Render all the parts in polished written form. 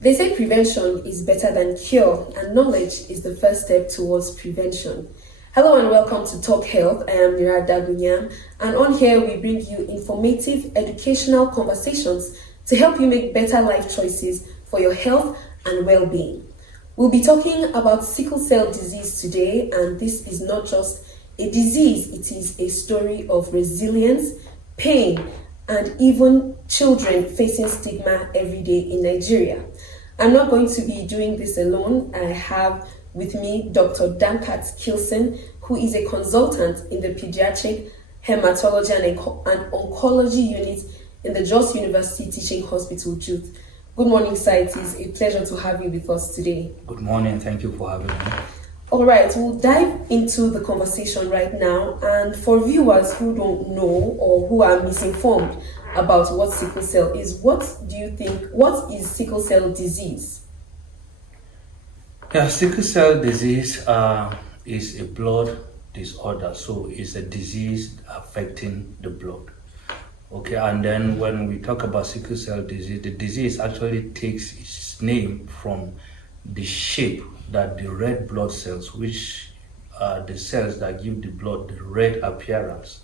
They say prevention is better than cure, and knowledge is the first step towards prevention. Hello and welcome to Talk Health. I am Nerat-Dagwi, and on here we bring you informative, educational conversations to help you make better life choices for your health and well-being. We'll be talking about sickle cell disease today, and this is not just a disease, it is a story of resilience, pain, and even children facing stigma every day in Nigeria. I'm not going to be doing this alone. I have with me Dr. Kilson, who is a consultant in the Pediatric Hematology and Oncology Unit in the Jos University Teaching Hospital, Juth. Good morning, sir. It is a pleasure to have you with us today. Good morning. Thank you for having me. All right, we'll dive into the conversation right now. And for viewers who don't know or who are misinformed about what sickle cell is, what is sickle cell disease? Yeah, sickle cell disease is a blood disorder. So it's a disease affecting the blood. Okay, and then when we talk about sickle cell disease, the disease actually takes its name from the shape that the red blood cells, which are the cells that give the blood the red appearance,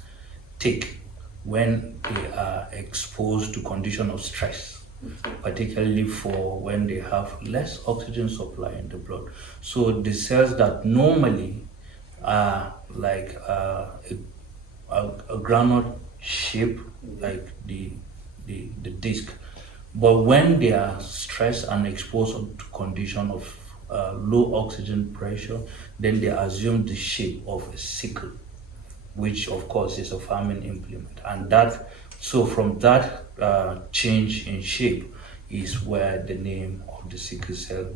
take when they are exposed to condition of stress, particularly for when they have less oxygen supply in the blood. So the cells that normally are like a granite shape, like the disc, but when they are stressed and exposed to condition of low oxygen pressure, then they assume the shape of a sickle, which of course is a farming implement. And so from that change in shape is where the name of the sickle cell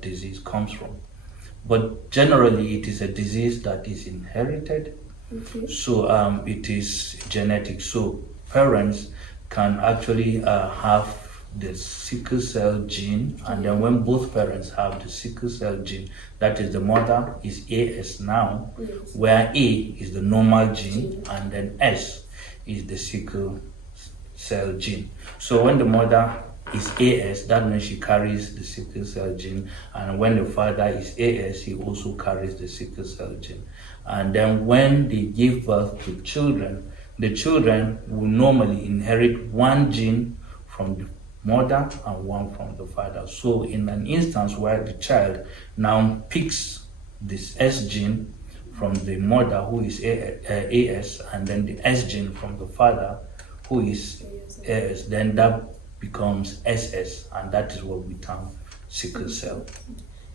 disease comes from. But generally it is a disease that is inherited. Okay. So it is genetic. So parents can actually have the sickle cell gene, and then when both parents have the sickle cell gene, that is the mother is AS now, Yes. where A is the normal gene and then S is the sickle cell gene. So when the mother is AS, that means she carries the sickle cell gene, and when the father is AS, he also carries the sickle cell gene. And then when they give birth to children, the children will normally inherit one gene from the mother and one from the father. So in an instance where the child now picks this S gene from the mother, who is AS, and then the S gene from the father, who is AS, then that becomes SS, and that is what we term sickle cell.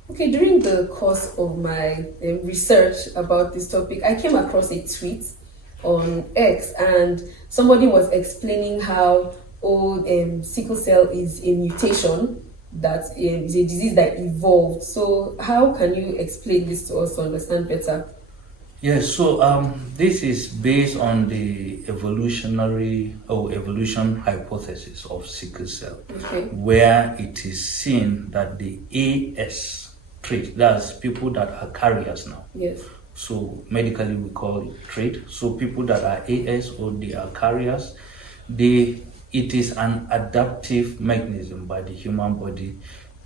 Okay, during the course of my research about this topic, I came across a tweet on X, and somebody was explaining how sickle cell is a mutation that is a disease that evolved. So how can you explain this to us to understand better? Yes, so this is based on the evolution hypothesis of sickle cell, Okay. where it is seen that the AS trait, that's people that are carriers now. Yes. So medically we call it trait. So people that are AS or they are carriers, it is an adaptive mechanism by the human body,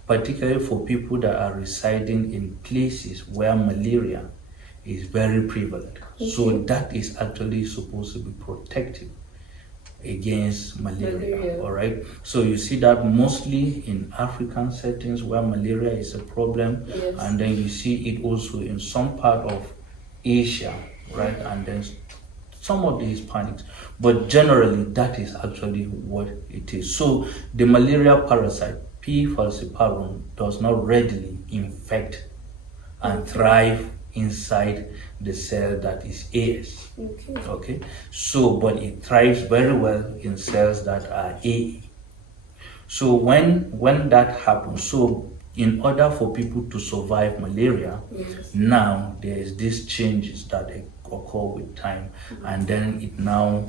particularly for people that are residing in places where malaria is very prevalent. Okay. So that is actually supposed to be protective against malaria. All right. So you see that mostly in African settings where malaria is a problem, Yes. and then you see it also in some part of Asia, right? And then some of the Hispanics, but generally that is actually what it is. So the malaria parasite P. falciparum does not readily infect and thrive inside the cell that is AS. Okay. So, but it thrives very well in cells that are AA. So when that happens, so in order for people to survive malaria, Yes. now there is these changes that occur with time, and then it now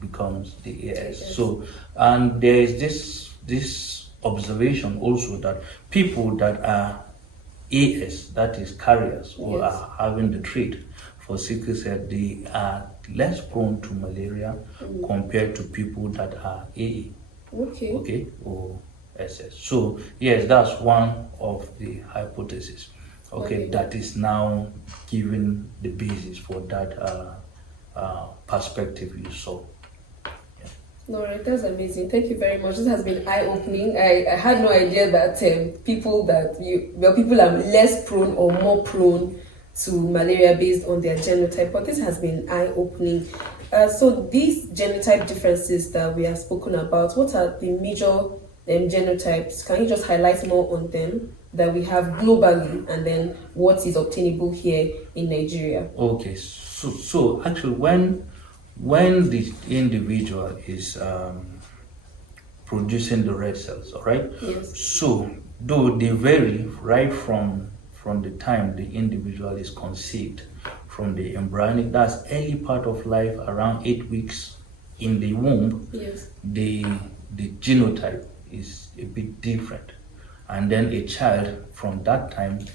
becomes the AS. Yes. So, and there is this observation also that people that are AS, that is carriers, who Yes. are having the trait for sickle cell, they are less prone to malaria compared to people that are AA. Okay. Okay, or SS. So yes, that's one of the hypotheses. Okay, Okay. that is now giving the basis for that perspective you saw. All right, that's amazing. Thank you very much. This has been eye-opening. I had no idea that people are less prone or more prone to malaria based on their genotype, but this has been eye-opening. So these genotype differences that we have spoken about, what are the major genotypes? Can you just highlight more on them that we have globally, and then what is obtainable here in Nigeria? Okay, so actually, when the individual is producing the red cells, all right. Yes. So though they vary right from the time the individual is conceived, from the embryonic, that's early part of life, around 8 weeks in the womb. Yes. The genotype is a bit different, and then a child from that time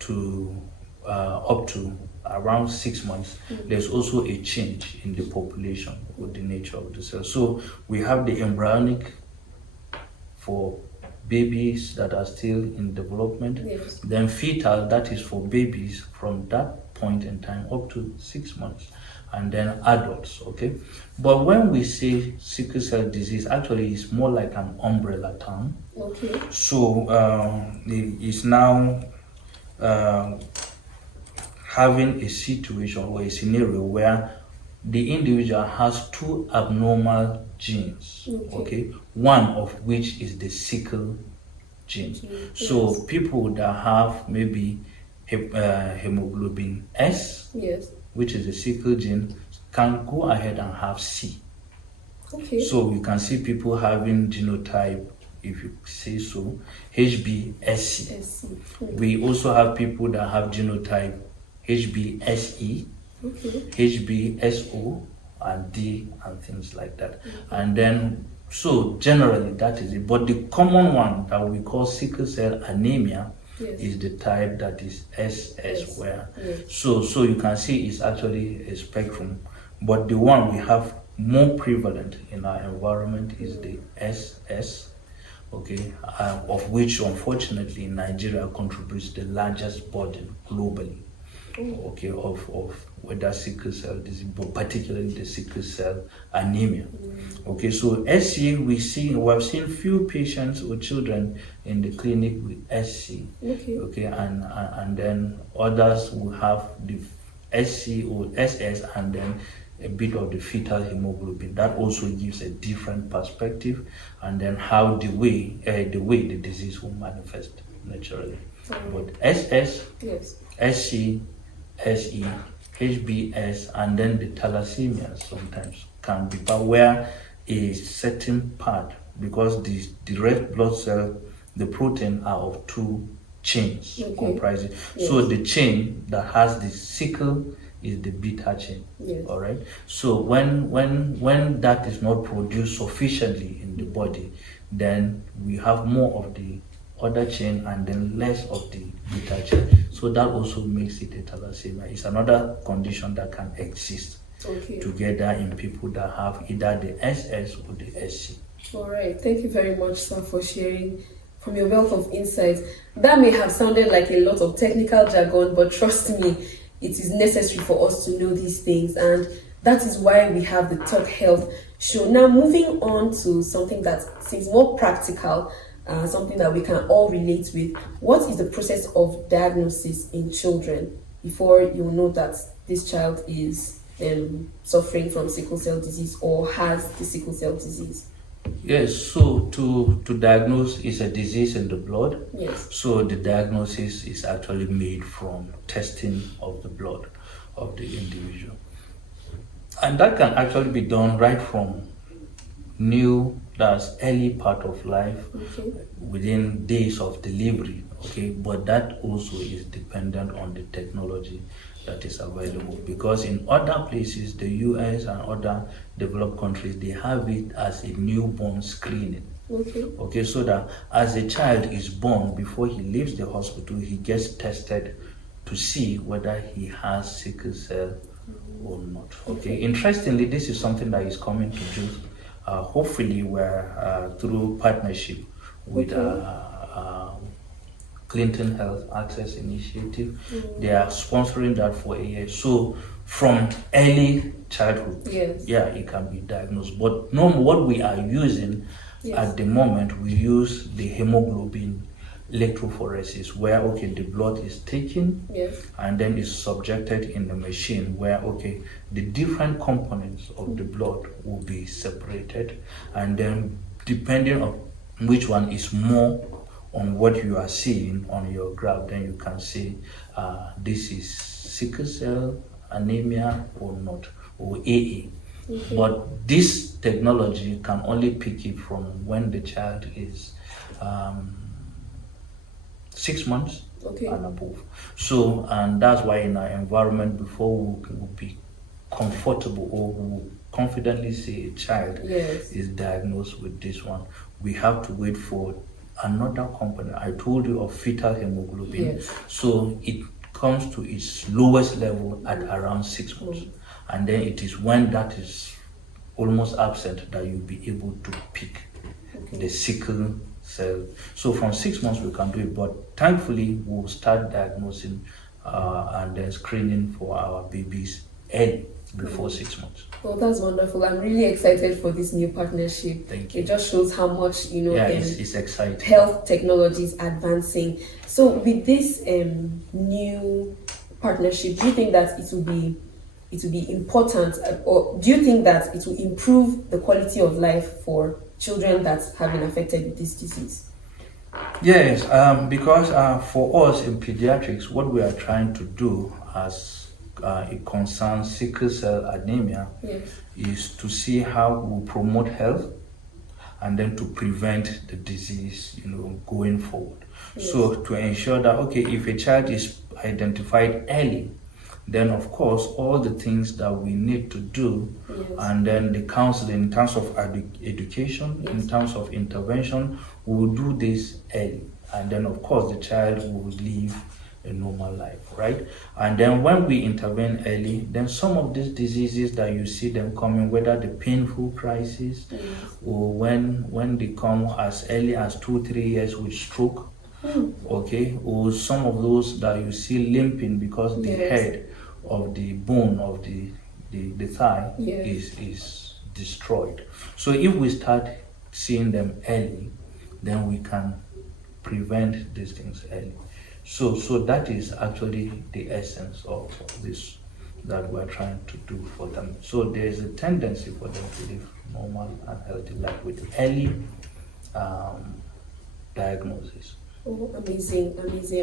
to up to around 6 months, there's also a change in the population with the nature of the cell. So we have the embryonic for babies that are still in development, Yes. then fetal, that is for babies from that point in time up to 6 months, and then adults. Okay, but when we say sickle cell disease, actually it's more like an umbrella term. Okay. So it is now having a situation or a scenario where the individual has two abnormal genes, okay, one of which is the sickle gene. So Yes. people that have maybe hemoglobin S, Yes. which is the sickle gene, can go ahead and have C. Okay. So you can see people having genotype, if you say so, HBSC. I see. We also have people that have genotype HBSE, Okay. HBSO, and D, and things like that. And then, so generally that is it. But the common one that we call sickle cell anemia Yes. is the type that is SS, Yes. where Yes. so you can see it's actually a spectrum. But the one we have more prevalent in our environment is the SS, okay, of which unfortunately Nigeria contributes the largest burden globally, okay, of whether sickle cell disease, but particularly the sickle cell anemia. Okay, so SC, we have seen few patients or children in the clinic with SC. Okay, and then others will have the SC or SS, and then a bit of the fetal hemoglobin. That also gives a different perspective, and then how the way the disease will manifest naturally. But SS, Yes. SC, SE, HBS, and then the thalassemia sometimes can be, but where a certain part, because the red blood cell, the protein are of two chains comprising. Yes. So the chain that has the sickle is the beta chain. Yes. All right. So when that is not produced sufficiently in the body, then we have more of the other chain and then less of the beta chain. So that also makes it a thalassemia. It's another condition that can exist together in people that have either the SS or the SC. All right. Thank you very much, sir, for sharing from your wealth of insights. That may have sounded like a lot of technical jargon, but trust me, it is necessary for us to know these things, and that is why we have the Talk Health show. Now, moving on to something that seems more practical, something that we can all relate with. What is the process of diagnosis in children before you know that this child is suffering from sickle cell disease or has the sickle cell disease? Yes, so to diagnose is a disease in the blood. Yes. So the diagnosis is actually made from testing of the blood of the individual. And that can actually be done right from that's early part of life, within days of delivery, okay, but that also is dependent on the technology that is available, because in other places, the US and other developed countries, they have it as a newborn screening. Okay, so that as a child is born, before he leaves the hospital, he gets tested to see whether he has sickle cell or not. Okay, interestingly, this is something that is coming to youth. Hopefully, through partnership with Clinton Health Access Initiative. They are sponsoring that for a year. So from early childhood, yeah, it can be diagnosed. But no, what we are using at the moment, we use the hemoglobin electrophoresis, where the blood is taken and then is subjected in the machine, where the different components of the blood will be separated, and then depending on which one is more on what you are seeing on your graph, then you can say this is sickle cell anemia or not, or AA. But this technology can only pick it from when the child is 6 months and above. So, and that's why in our environment, before we will be comfortable or we will confidently say a child is diagnosed with this one, we have to wait for another component. I told you of fetal hemoglobin. So it comes to its lowest level at around 6 months. And then it is when that is almost absent that you'll be able to pick the sickle cell. So from 6 months we can do it, but thankfully we'll start diagnosing and then screening for our babies early, before 6 months. Well, that's wonderful. I'm really excited for this new partnership. Thank you. It just shows how much it's exciting. Health technology is advancing. So with this new partnership, do you think that it will be important, or do you think that it will improve the quality of life for children that have been affected with this disease? Yes, because for us in pediatrics, what we are trying to do as it concerns sickle cell anemia is to see how we promote health and then to prevent the disease, going forward. So to ensure that, if a child is identified early, then of course all the things that we need to do, and then the counseling in terms of education, in terms of intervention, we will do this early, and then of course the child will live a normal life, right? And then when we intervene early, then some of these diseases that you see them coming, whether the painful crisis or when they come as early as 2-3 years with stroke, or some of those that you see limping because the head of the bone of the thigh is destroyed. So if we start seeing them early, then we can prevent these things early. So that is actually the essence of this that we're trying to do for them. So there is a tendency for them to live normal and healthy life with early diagnosis. Oh, amazing.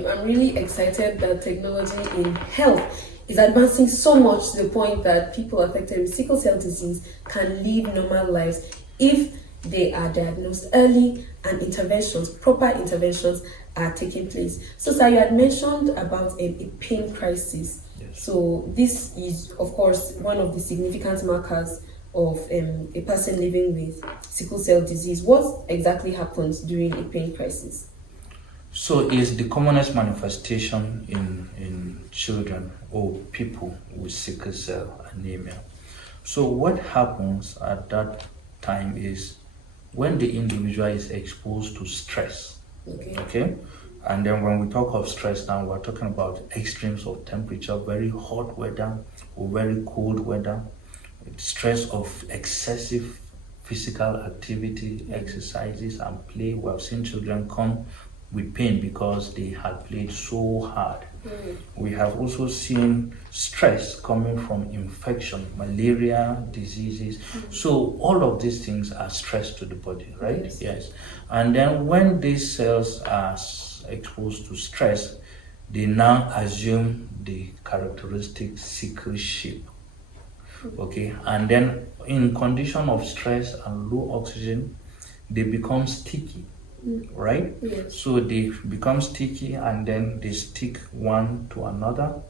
I'm really excited that technology in health is advancing so much to the point that people affected with sickle cell disease can live normal lives if they are diagnosed early and proper interventions are taking place. So, sir, you had mentioned about a pain crisis. So this is, of course, one of the significant markers of a person living with sickle cell disease. What exactly happens during a pain crisis? So it's the commonest manifestation in children or people with sickle cell anemia. So what happens at that time is when the individual is exposed to stress, okay? And then when we talk of stress now, we're talking about extremes of temperature, very hot weather or very cold weather, stress of excessive physical activity, exercises and play. We have seen children come with pain because they had played so hard. We have also seen stress coming from infection, malaria, diseases. So all of these things are stress to the body, right? Yes. And then when these cells are exposed to stress, they now assume the characteristic sickle shape. Okay, and then in condition of stress and low oxygen, they become sticky. Right? So they become sticky and then they stick one to another.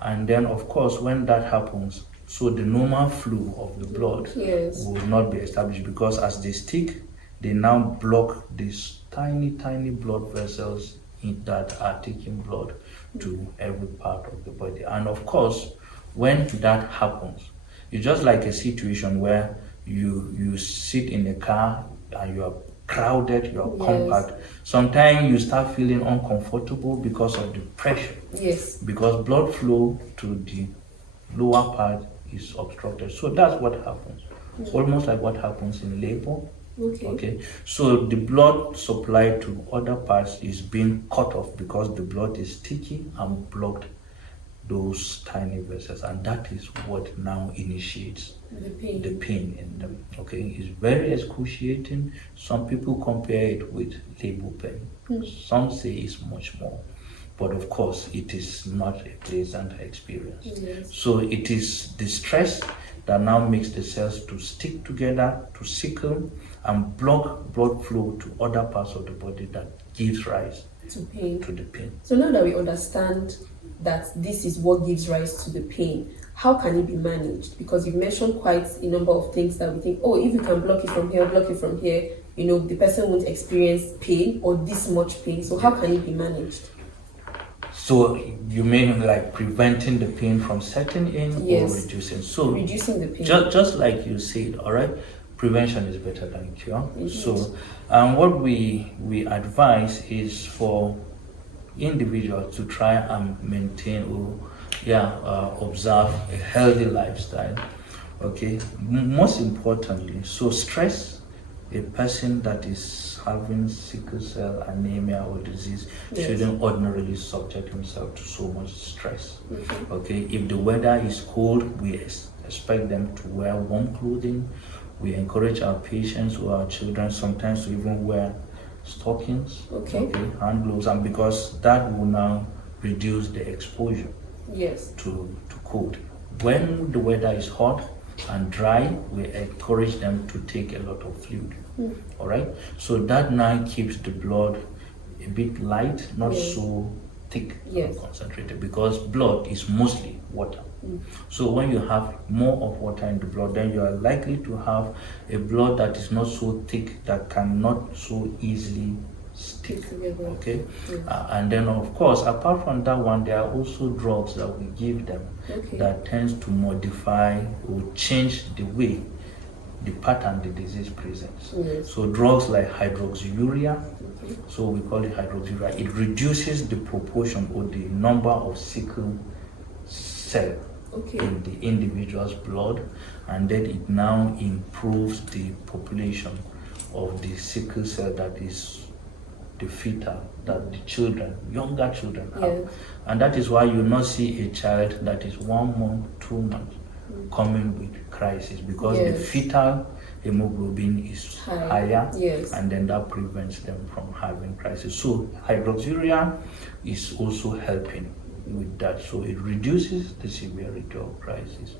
And then, of course, when that happens, so the normal flow of the blood will not be established because as they stick, they now block these tiny blood vessels that are taking blood to every part of the body. And of course, when that happens, it's just like a situation where you sit in a car and you are crowded, you're Yes. compact. Sometimes you start feeling uncomfortable because of the pressure, Yes. because blood flow to the lower part is obstructed. So that's what happens. Almost like what happens in labor. Okay. Okay. So the blood supply to other parts is being cut off because the blood is sticky and blocked those tiny vessels, and that is what now initiates the pain in them. Okay, it's very excruciating. Some people compare it with labor pain. Some say it's much more, but of course it is not a pleasant experience. Yes. So it is the stress that now makes the cells to stick together, to sickle and block blood flow to other parts of the body that gives rise To pain. to the pain. So now that we understand that this is what gives rise to the pain, how can it be managed? Because you've mentioned quite a number of things that we think, oh, if you can block it from here, the person won't experience pain or this much pain. So how can it be managed? So you mean like preventing the pain from setting in? Yes. Or reducing? So Reducing the pain. just like you said, all right, prevention is better than cure. Indeed. So what we advise is for individuals to try and maintain or observe a healthy lifestyle. Okay, most importantly, so stress, a person that is having sickle cell anemia or disease Yes. shouldn't ordinarily subject himself to so much stress. Okay, if the weather is cold, we expect them to wear warm clothing. We encourage our patients or our children sometimes to even wear stockings, Okay. hand gloves, and because that will now reduce the exposure Yes. to cold. When the weather is hot and dry, we encourage them to take a lot of fluid. All right, so that now keeps the blood a bit light, not Yes. so thick Yes. and concentrated, because blood is mostly water. So when you have more of water in the blood, then you are likely to have a blood that is not so thick, that cannot so easily stick. Together. Okay. Yes. And then of course, apart from that one, there are also drugs that we give them Okay. that tends to modify or change the way, the pattern the disease presents. Yes. So drugs like hydroxyurea, so we call it hydroxyurea, it reduces the proportion or the number of sickle cell Okay. in the individual's blood, and then it now improves the population of the sickle cell that is the fetal, that the children, younger children have. Yes. And that is why you not see a child that is 1 month, 2 months coming with crisis, because the Yes. fetal hemoglobin is higher, Yes. and then that prevents them from having crisis. So hydroxyurea is also helping with that, so it reduces the severity of crisis.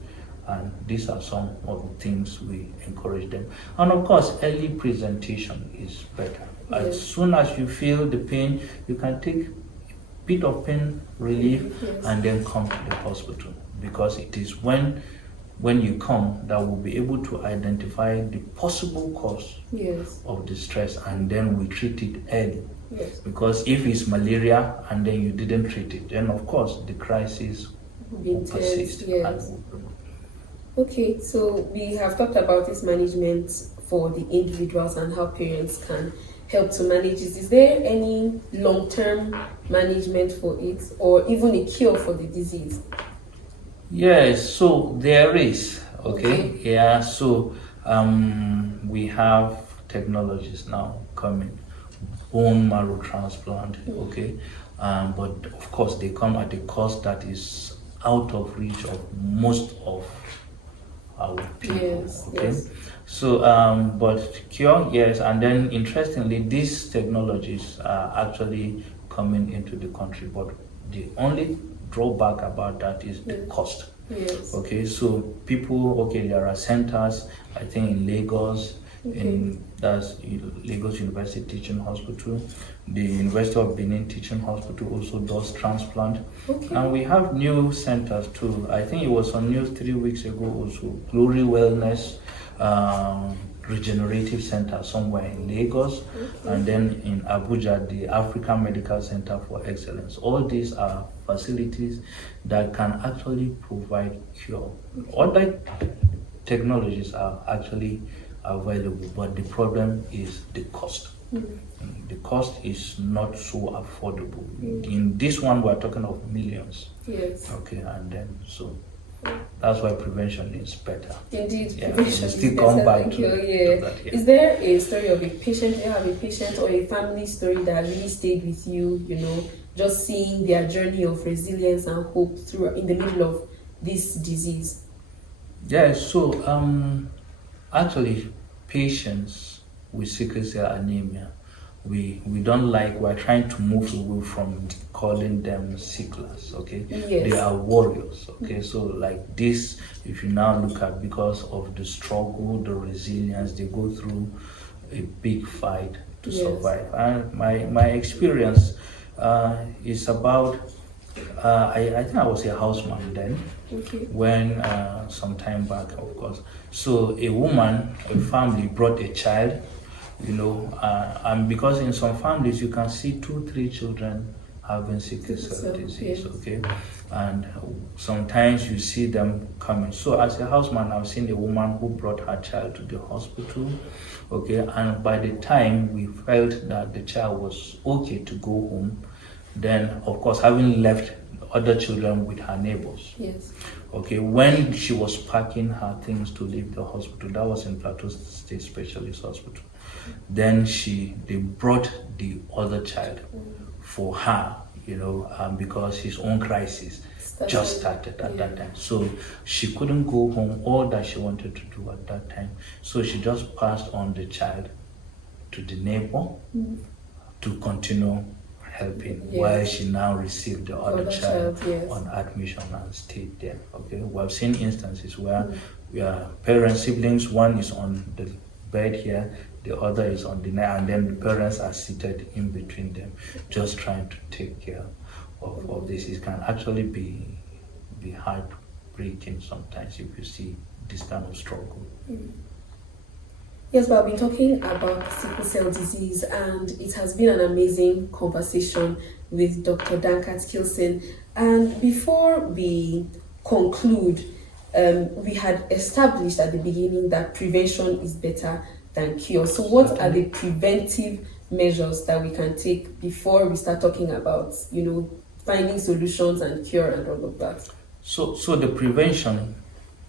And these are some of the things we encourage them. And of course, early presentation is better. As Yes. soon as you feel the pain, you can take a bit of pain relief Yes. and then come to the hospital, because it is when you come that we'll be able to identify the possible cause Yes. of the stress, and then we treat it early. Yes. Because if it's malaria and then you didn't treat it, then of course the crisis will Intense, persist. yes. And will- Okay, so we have talked about this management for the individuals and how parents can help to manage it. Is there any long-term management for it, or even a cure for the disease? Yes, so there is. Okay, Okay. yeah. So we have technologies now coming, bone marrow transplant. Okay, but of course they come at a cost that is out of reach of most of our people. Yes, Okay, yes. so but cure, yes, and then interestingly, these technologies are actually coming into the country, but the only drawback about that is the Yes. cost. Yes. Okay, so people, okay, there are centers, I think in Lagos, in that's Lagos University Teaching Hospital, the University of Benin Teaching Hospital also does transplant, Okay. and we have new centers too. I think it was on news 3 weeks ago also, Glory Wellness Regenerative Center somewhere in Lagos, and then in Abuja, the African Medical Center for Excellence. All these are facilities that can actually provide cure. Other technologies are actually available, but the problem is the cost. The cost is not so affordable. In this one, we're talking of millions. Yes. Okay, and then so that's why prevention is better. Indeed, Yeah, prevention we still is come better back than to cure. that. Yeah. Is there a story of a patient? Do you have a patient or a family story that really stayed with you? You know, just seeing their journey of resilience and hope through in the middle of this disease. Yeah. So actually, patients with sickle cell anemia, we don't like. We're trying to move away from calling them sicklers. Okay, Yes. they are warriors. Okay, so like this, if you now look at, because of the struggle, the resilience, they go through a big fight to Yes. survive. And my experience is about. I think I was a houseman then. Okay. When some time back, of course. So a woman, a family brought a child, and because in some families you can see 2-3 children having sickle cell disease, yes. okay, and sometimes you see them coming. So as a houseman, I've seen a woman who brought her child to the hospital, okay, and by the time we felt that the child was okay to go home, then of course having left other children with her neighbors. Yes. Okay, when she was packing her things to leave the hospital, that was in Plateau State Specialist Hospital, then they brought the other child for her, because his own crisis just started at that time. So she couldn't go home, all that she wanted to do at that time. So she just passed on the child to the neighbor to continue helping, while she now received the other child on admission and stayed there. Okay, we have seen instances where parents, siblings, one is on the bed here, the other is on the net, and then the parents are seated in between them, just trying to take care of this. It can actually be heartbreaking sometimes if you see this kind of struggle. Yes, but I've been talking about sickle cell disease, and it has been an amazing conversation with Dr. Kilson. And before we conclude, we had established at the beginning that prevention is better than cure. So what are the preventive measures that we can take before we start talking about, finding solutions and cure and all of that? So the prevention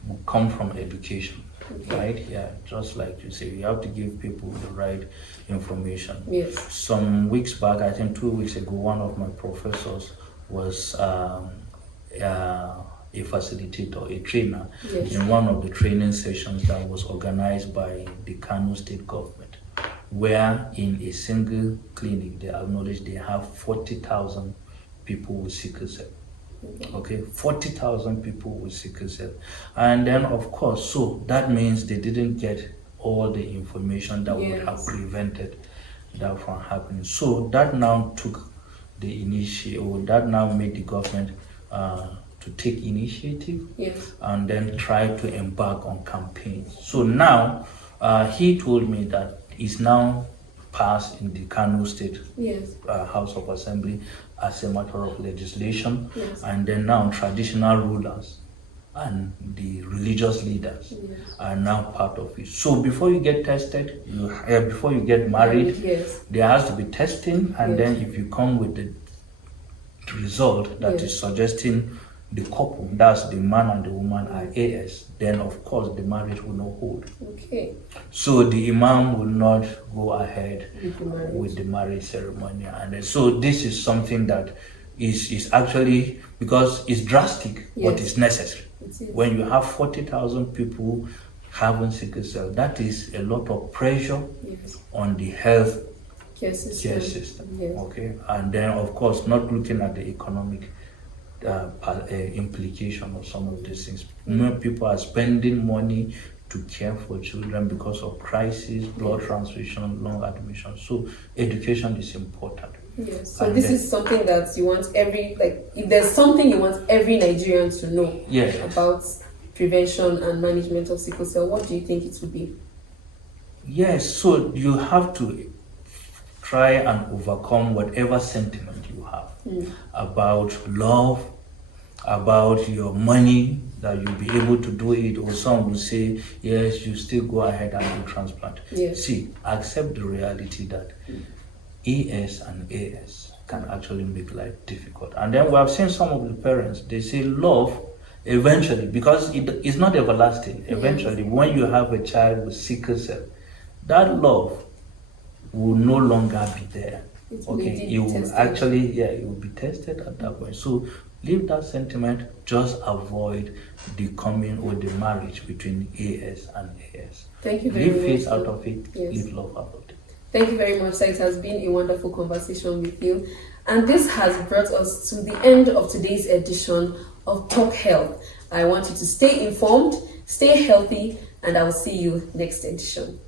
will come from education. Okay. Right? Yeah, just like you say, you have to give people the right information. Yes. Some weeks back, I think 2 weeks ago, one of my professors was a facilitator, a trainer, in one of the training sessions that was organized by the Kano State government, where in a single clinic they acknowledged they have 40,000 people with sickle cell. Okay, 40,000 people with sickle cell. And then, of course, so that means they didn't get all the information that would have prevented that from happening. So that now took the initiative, or that now made the government to take initiative and then try to embark on campaigns. So now, he told me that it's now passed in the Kano State House of Assembly as a matter of legislation, and then now traditional rulers and the religious leaders are now part of it. So before you get tested, before you get married, there has to be testing, and then if you come with the result that is suggesting the couple, that's the man and the woman, are AS, then of course the marriage will not hold. Okay. So the imam will not go ahead with the marriage ceremony, and then, so this is something that is actually, because it's drastic, but it's necessary. When you have 40,000 people having sickle cell, that is a lot of pressure on the health care system. Okay, and then of course not looking at the economic implication of some of these things. More people are spending money to care for children because of crisis, blood transfusion, long admission. So education is important. Yes. So this is something that you want if there's something you want every Nigerian to know about prevention and management of sickle cell, what do you think it would be? Yes, so you have to try and overcome whatever sentiment you have about love, about your money that you'll be able to do it, or some will say, yes, you still go ahead and do transplant. Yes. See, accept the reality that ES and AS can actually make life difficult. And then we have seen some of the parents, they say love eventually, because it's not everlasting. Eventually, when you have a child with sickle cell, that love will no longer be there. Okay, it will actually, it will be tested at that point. So leave that sentiment, just avoid the coming or the marriage between AS and AS. Thank you very much. Leave faith out of it, Yes. leave love out of it. Thank you very much, sir. It has been a wonderful conversation with you. And this has brought us to the end of today's edition of Talk Health. I want you to stay informed, stay healthy, and I will see you next edition.